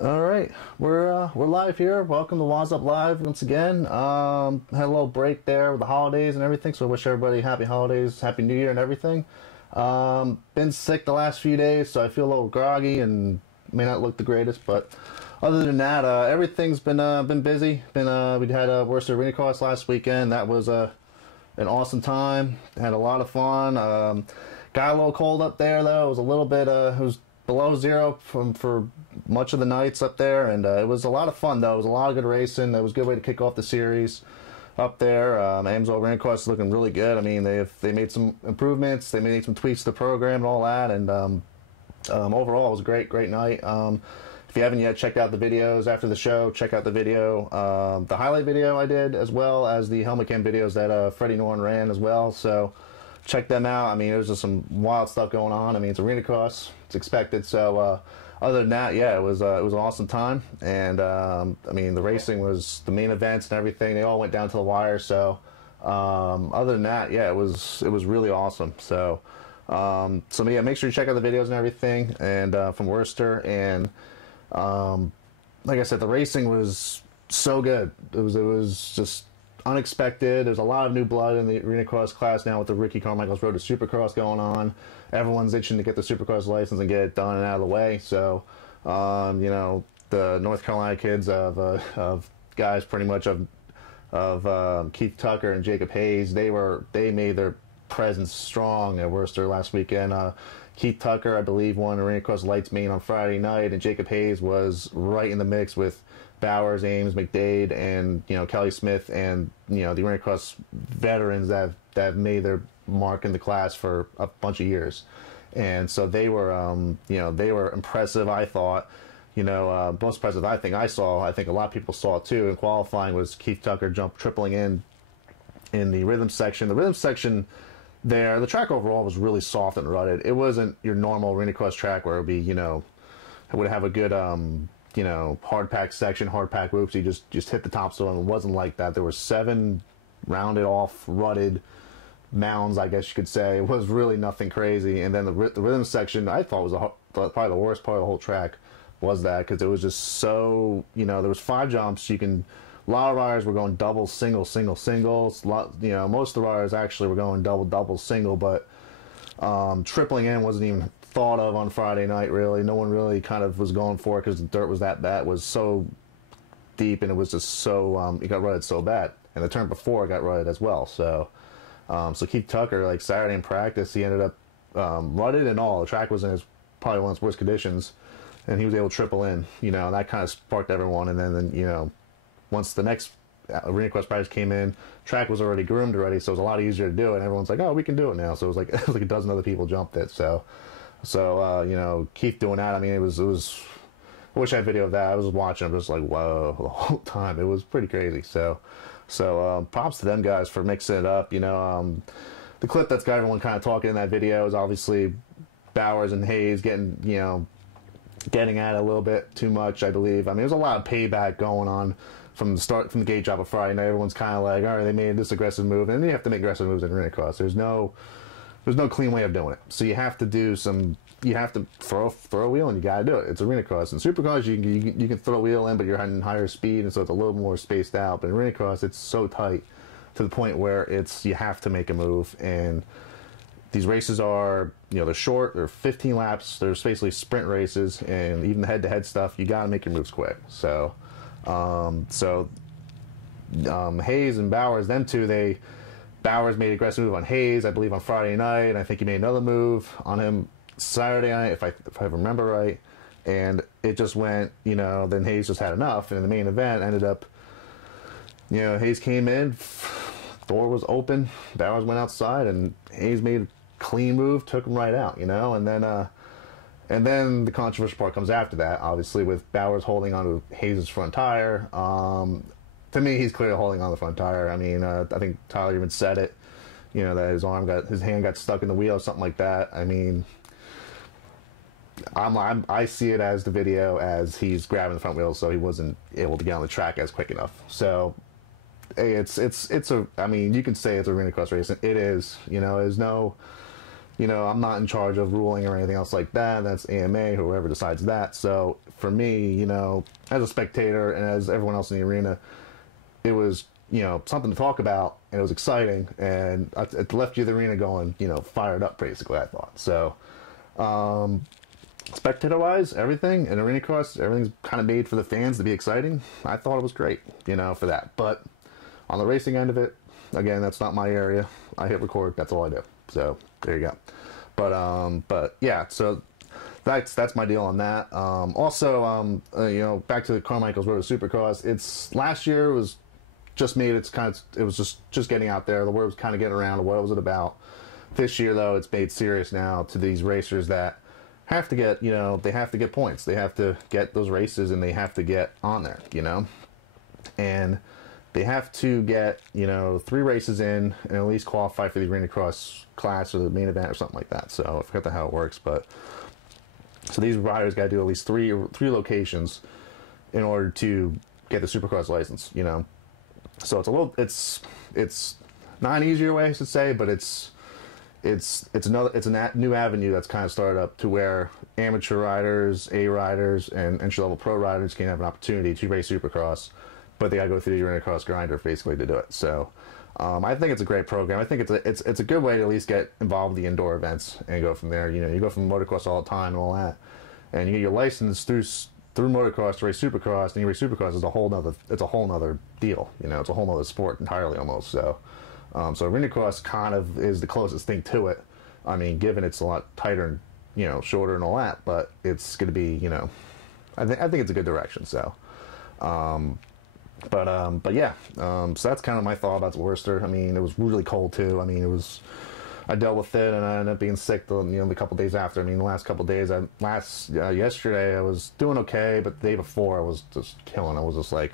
All right, we're live here. Welcome to WOZ Up Live once again. Had a little break there with the holidays and everything, so I wish everybody happy holidays, happy New Year, and everything. Been sick the last few days, so I feel a little groggy and may not look the greatest, but other than that, everything's been busy. We had a Worcester Arenacross last weekend. That was an awesome time. Had a lot of fun. Got a little cold up there though. It was a little bit. It was below zero for much of the nights up there, and it was a lot of fun though. It was a lot of good racing. It was a good way to kick off the series up there. AMSOIL Arenacross is looking really good. I mean, they made some improvements. They made some tweaks to the program and all that, and overall it was a great night. If you haven't yet checked out the videos after the show, check out the video, the highlight video I did, as well as the helmet cam videos that Freddie Norton ran as well. So check them out. I mean, there's just some wild stuff going on. I mean, it's Arenacross, it's expected. So other than that, yeah, it was an awesome time. And I mean, the racing was the main events and everything. They all went down to the wire. So other than that, yeah, it was really awesome. So yeah, make sure you check out the videos and everything, and from Worcester. And like I said, the racing was so good. It was just unexpected. There's a lot of new blood in the Arenacross class now with the Ricky Carmichael's Road to Supercross going on. Everyone's itching to get the Supercross license and get it done and out of the way. So, you know, the North Carolina kids of guys pretty much of Keith Tucker and Jacob Hayes, they made their presence strong at Worcester last weekend. Keith Tucker, I believe, won Arenacross Lights main on Friday night, and Jacob Hayes was right in the mix with Bowers, Ames, McDade, and Kelly Smith, and the Arenacross veterans that have made their mark in the class for a bunch of years. And so they were they were impressive. I thought, most impressive I think a lot of people saw too in qualifying was Keith Tucker tripling in the rhythm section. The rhythm section there, the track overall was really soft and rutted. It wasn't your normal Arenacross track where it would be it would have a good hard pack section, hard pack whoops. You just hit the topsoil, and it wasn't like that. There were 7 rounded off, rutted mounds, I guess you could say. It was really nothing crazy. And then the rhythm section, I thought was probably the worst part of the whole track was that, because it was just so, there was 5 jumps. A lot of riders were going double, single, single, singles. Most of the riders actually were going double, double, single, but tripling in wasn't even thought of on Friday night, really. No one really kind of was going for it because the dirt was that bad. It was so deep, and it was just so it got rutted so bad. And the turn before it got rutted as well. So Keith Tucker, like Saturday in practice, he ended up rutted and all. The track was in probably one of its worst conditions, and he was able to triple in. And that kind of sparked everyone. And then once the next Arenacross practice came in, track was already groomed already, so it was a lot easier to do it. And everyone's like, "Oh, we can do it now." So it was like a dozen other people jumped it. So Keith doing that. I mean, it was. I wish I had video of that. I was watching. I'm just like, whoa, the whole time. It was pretty crazy. So props to them guys for mixing it up. The clip that's got everyone kind of talking in that video is obviously Bowers and Hayes getting at it a little bit too much, I believe. I mean, there's a lot of payback going on from the gate job of Friday night. Everyone's kind of like, all right, they made this aggressive move, and you have to make aggressive moves in Arenacross. There's no clean way of doing it. So you have to throw a wheel, and you got to do it. It's Arenacross. In Supercross, you can throw a wheel in, but you're in higher speed, and so it's a little more spaced out. But in Arenacross, it's so tight to the point where you have to make a move. And these races are, they're short. They're 15 laps. They're basically sprint races, and even the head-to-head stuff, you got to make your moves quick. So Hayes and Bowers, them two, Bowers made an aggressive move on Hayes, I believe, on Friday night, and I think he made another move on him Saturday night, if I remember right, and it just went, then Hayes just had enough, and in the main event ended up, Hayes came in, door was open, Bowers went outside, and Hayes made a clean move, took him right out, and then the controversial part comes after that, obviously, with Bowers holding onto Hayes' front tire. To me, he's clearly holding on the front tire. I mean, I think Tyler even said it, that his hand got stuck in the wheel, something like that. I mean, I see it as the video as he's grabbing the front wheel, so he wasn't able to get on the track as quick enough. So, hey, I mean, you can say it's a Arenacross racing. It is, there's no you know, I'm not in charge of ruling or anything else like that. That's AMA, whoever decides that. So for me, you know, as a spectator and as everyone else in the arena, it was, you know, something to talk about, and it was exciting, and it left you the arena going, you know, fired up, basically, I thought. So, spectator-wise, everything, in Arenacross, everything's kind of made for the fans to be exciting. I thought it was great, you know, for that. But on the racing end of it, again, that's not my area. I hit record, that's all I do. So, there you go. But yeah, so that's my deal on that. Also, you know, back to the Carmichael's Road to Supercross. It's last year was just made its kind of, it was just getting out there. The word was kind of getting around. What was it about? This year, though, it's made serious now to these racers that have to get, you know, they have to get points. They have to get those races, and they have to get on there, you know, and they have to get, you know, 3 races in and at least qualify for the Arenacross class or the main event or something like that. So I forgot how it works, but so these riders got to do at least three locations in order to get the Supercross license, you know. So it's a little, it's not an easier way, I should say, but it's a new avenue that's kind of started up to where amateur riders, A riders, and entry-level pro riders can have an opportunity to race Supercross, but they got to go through the Arenacross grinder basically to do it. So I think it's a great program. I think it's a good way to at least get involved in the indoor events and go from there. You know, you go from motocross all the time and all that, and you get your license through motocross to race Supercross, and you race Supercross is a whole nother deal. You know, it's a whole nother sport entirely almost. So so Arenacross kind of is the closest thing to it. I mean, given it's a lot tighter and, you know, shorter and all that, but it's going to be, you know, I think it's a good direction. So but yeah, so that's kind of my thought about Worcester. I mean, it was really cold too. I mean, I dealt with it, and I ended up being sick the couple days after. I mean, the last couple days, yesterday I was doing okay, but the day before I was just killing. I was just like,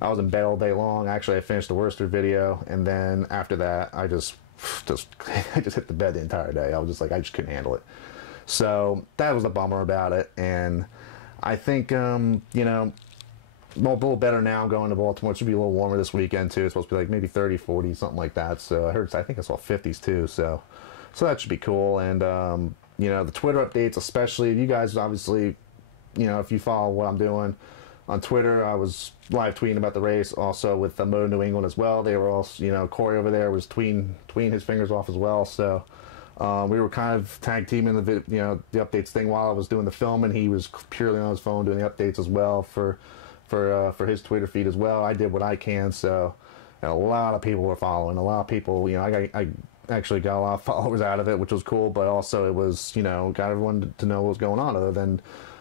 I was in bed all day long. Actually, I finished the Worcester video, and then after that, I just hit the bed the entire day. I was just like, I just couldn't handle it. So that was the bummer about it, and I think, you know, a little better now going to Baltimore. It should be a little warmer this weekend too. It's supposed to be like maybe 30, 40, something like that. So I think I saw 50s too. So that should be cool. And you know, the Twitter updates, especially you guys, obviously, you know, if you follow what I'm doing on Twitter, I was live tweeting about the race. Also with Moto New England as well. They were all, you know, Corey over there was tweeting his fingers off as well. So we were kind of tag teaming the updates thing while I was doing the film, and he was purely on his phone doing the updates as well for his Twitter feed as well. I did what I can, so a lot of people were following. A lot of people, you know, I actually got a lot of followers out of it, which was cool, but also it was, you know, got everyone to know what was going on, other than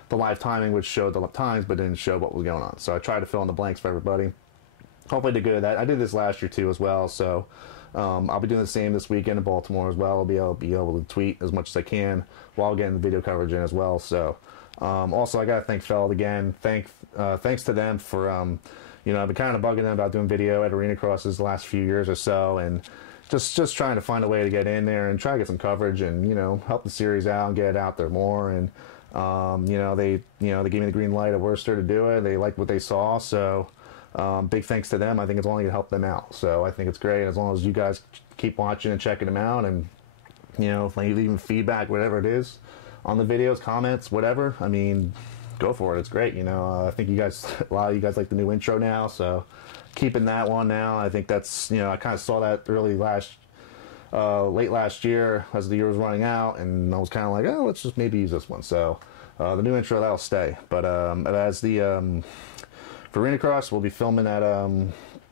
the live timing, which showed the times, but didn't show what was going on. So I tried to fill in the blanks for everybody. Hopefully I did good at that. I did this last year too as well, so I'll be doing the same this weekend in Baltimore as well. I'll be able to tweet as much as I can while getting the video coverage in as well, so also, I got to thank Feld again. Thanks to them for, you know, I've been kind of bugging them about doing video at Arenacrosses the last few years or so, and just trying to find a way to get in there and try to get some coverage and, you know, help the series out and get it out there more. And, you know, they gave me the green light at Worcester to do it. They liked what they saw, so big thanks to them. I think it's only going to help them out. So I think it's great as long as you guys keep watching and checking them out, and, you know, leaving feedback, whatever it is, on the videos, comments, whatever. I mean, go for it. It's great. You know, I think a lot of you guys like the new intro now, so keeping that one now. I think that's, you know, I kind of saw that late last year as the year was running out, and I was kind of like, oh, let's just maybe use this one. So the new intro, that'll stay. But as for Arenacross, we'll be filming at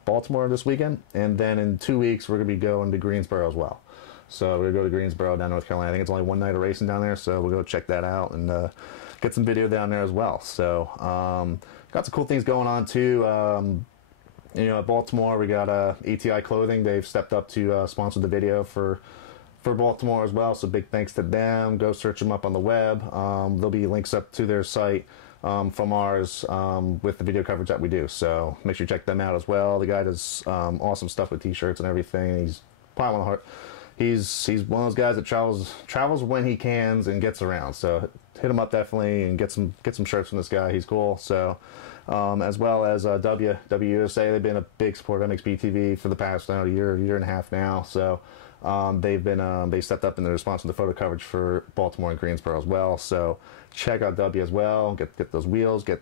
Baltimore this weekend, and then in 2 weeks we're gonna be going to Greensboro as well. So we're going to go to Greensboro down North Carolina. I think it's only one night of racing down there, so we'll go check that out and get some video down there as well. So got some cool things going on too. You know, at Baltimore, we got ATI Clothing. They've stepped up to sponsor the video for Baltimore as well, so big thanks to them. Go search them up on the web. There'll be links up to their site from ours with the video coverage that we do. So make sure you check them out as well. The guy does awesome stuff with t-shirts and everything. He's probably one of the He's one of those guys that travels when he can and gets around. So hit him up definitely and get some shirts from this guy. He's cool. So as well as WUSA, they've been a big supporter of MXPTV for the past year and a half now. So They stepped up in their response to the photo coverage for Baltimore and Greensboro as well. So check out W as well. Get those wheels. Get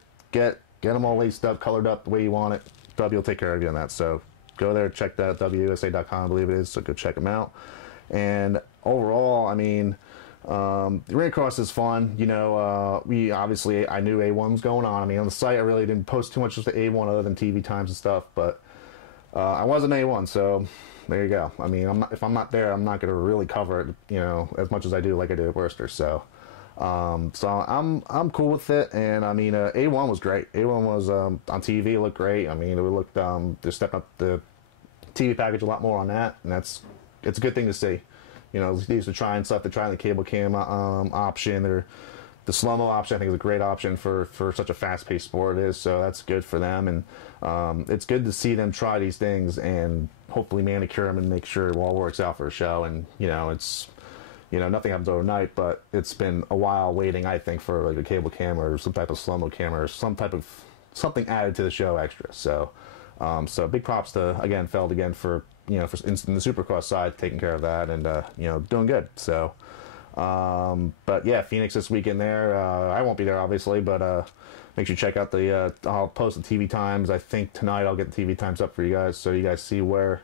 them all laced up, colored up the way you want it. W will take care of you on that. So go there, check that out, WUSA.com, I believe it is. So go check them out. And overall, I mean, the Arenacross is fun. You know, I knew A1 was going on. I mean, on the site, I really didn't post too much of the A1 other than TV times and stuff. But I was an A1, so there you go. I mean, if I'm not there, I'm not going to really cover it, you know, as much as I do like I did at Worcester. So, I'm cool with it. And I mean, A1 was great. A1 was on TV, it looked great. I mean, it looked they're stepping up the TV package a lot more on that, and it's a good thing to see. You know, these are trying stuff. They're trying the cable cam option. The slow-mo option, I think, is a great option for such a fast-paced sport it is. So that's good for them, and it's good to see them try these things and hopefully manicure them and make sure it all works out for a show. And you know, nothing happens overnight, but it's been a while waiting, I think, for like a cable camera or some type of slow-mo camera or some type of something added to the show extra. So, so big props to Feld for in the Supercross side taking care of that and doing good. So, but yeah, Phoenix this weekend there. I won't be there obviously, but make sure you check out I'll post the TV times. I think tonight I'll get the TV times up for you guys so you guys see where.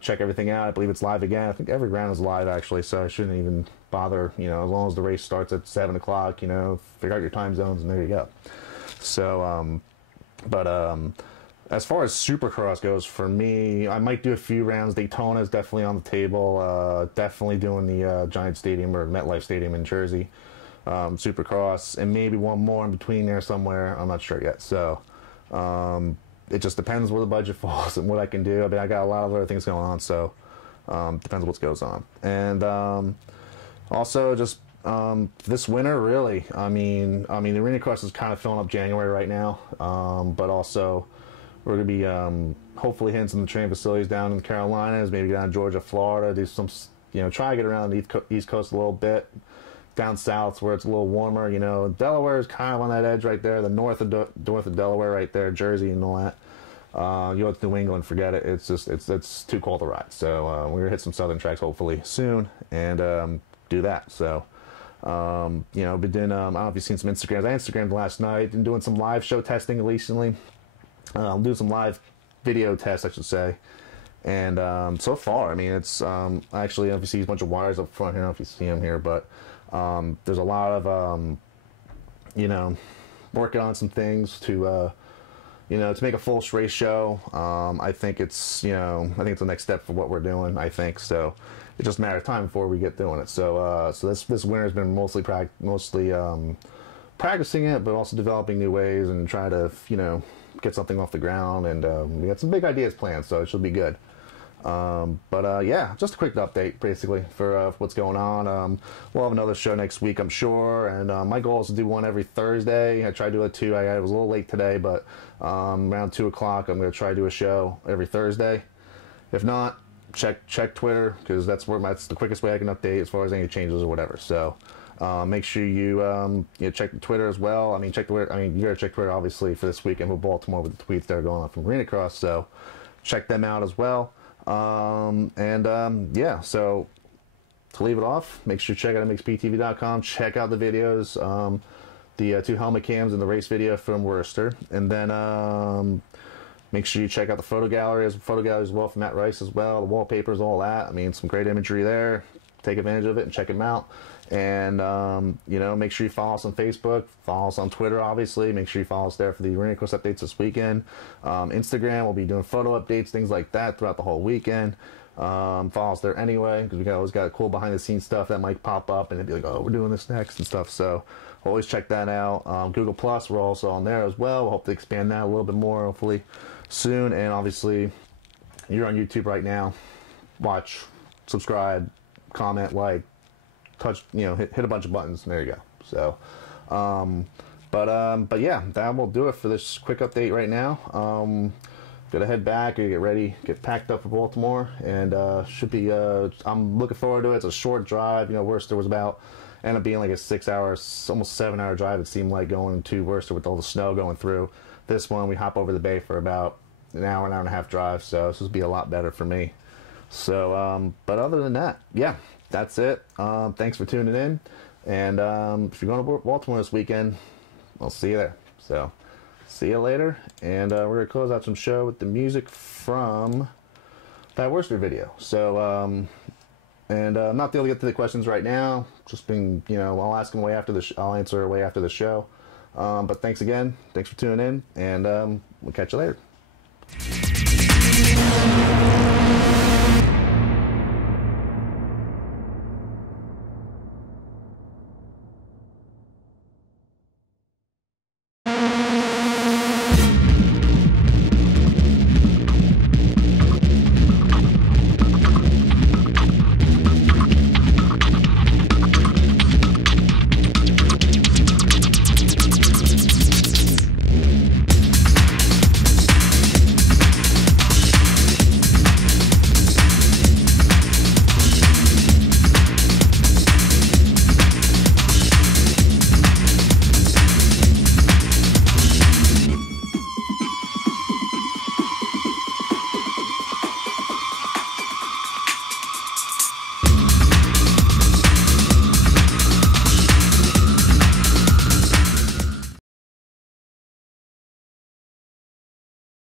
Check everything out. I believe it's live again. I think every round is live actually, so I shouldn't even bother, as long as the race starts at 7 o'clock, figure out your time zones and there you go. So, as far as Supercross goes, for me, I might do a few rounds. Daytona is definitely on the table. Definitely doing the Giant Stadium or MetLife Stadium in Jersey. Supercross, and maybe one more in between there somewhere. I'm not sure yet. So, it just depends where the budget falls and what I can do. I mean, I got a lot of other things going on, so depends what goes on. And also, just this winter, really. I mean, the Arenacross is kind of filling up January right now, but also we're gonna be hopefully hitting some of the training facilities down in the Carolinas, maybe down in Georgia, Florida, do some, try to get around the East Coast a little bit. Down south where it's a little warmer, Delaware is kind of on that edge right there, the north of Delaware right there, Jersey and all that. You go to New England, forget it. It's too cold to ride. So we're gonna hit some southern tracks hopefully soon and do that. So been doing. I don't know if you've seen some Instagrams. I Instagrammed last night and doing some live show testing recently. Doing some live video tests, I should say. And so far, I mean, it's actually, if you see a bunch of wires up front here, I don't know if you see them here, but there's a lot of, working on some things to make a full race show. I think it's the next step for what we're doing, I think. So it's just a matter of time before we get doing it. So this winter has been mostly practicing it, but also developing new ways and trying to, get something off the ground. And we got some big ideas planned, so it should be good. Yeah, just a quick update basically for what's going on. We'll have another show next week, I'm sure, and my goal is to do one every Thursday. I tried to do it too. I was a little late today, but around 2 o'clock I'm going to try to do a show every Thursday. If not, check Twitter, because that's the quickest way I can update as far as any changes or whatever. So make sure you check Twitter as well. I mean, check Twitter. I mean, you gotta check Twitter obviously for this weekend with Baltimore with the tweets that are going on from Arenacross. So check them out as well. Yeah, so to leave it off, make sure you check out MXPTV.com, check out the videos, the 2 helmet cams and the race video from Worcester, and then make sure you check out the photo gallery as well from Matt Rice as well, the wallpapers, all that. I mean, some great imagery there. Take advantage of it and check them out. And make sure you follow us on Facebook, follow us on Twitter, obviously. Make sure you follow us there for the Arenacross updates this weekend. Instagram, we'll be doing photo updates, things like that throughout the whole weekend. Follow us there anyway, because we always got cool behind the scenes stuff that might pop up and it'd be like, oh, we're doing this next and stuff. So always check that out. Google Plus, we're also on there as well. We'll hope to expand that a little bit more hopefully soon. And obviously you're on YouTube right now. Watch, subscribe, comment, like, touch, hit a bunch of buttons, and there you go. So but yeah, that will do it for this quick update right now. Gotta head back, gotta get ready, get packed up for Baltimore, and should be I'm looking forward to it. It's a short drive. Worcester was ended up being like a 6 hour, almost 7 hour drive, it seemed like, going to Worcester with all the snow going through. This one we hop over the bay for about an hour and a half drive, so this will be a lot better for me. So, but other than that, yeah, that's it. Thanks for tuning in. And if you're going to Baltimore this weekend, I'll see you there. So, see you later. And we're going to close out some show with the music from that Worcester video. So, and I'm not able to get to the questions right now. Just being, I'll ask them way after I'll answer way after the show. But thanks again. Thanks for tuning in. And we'll catch you later.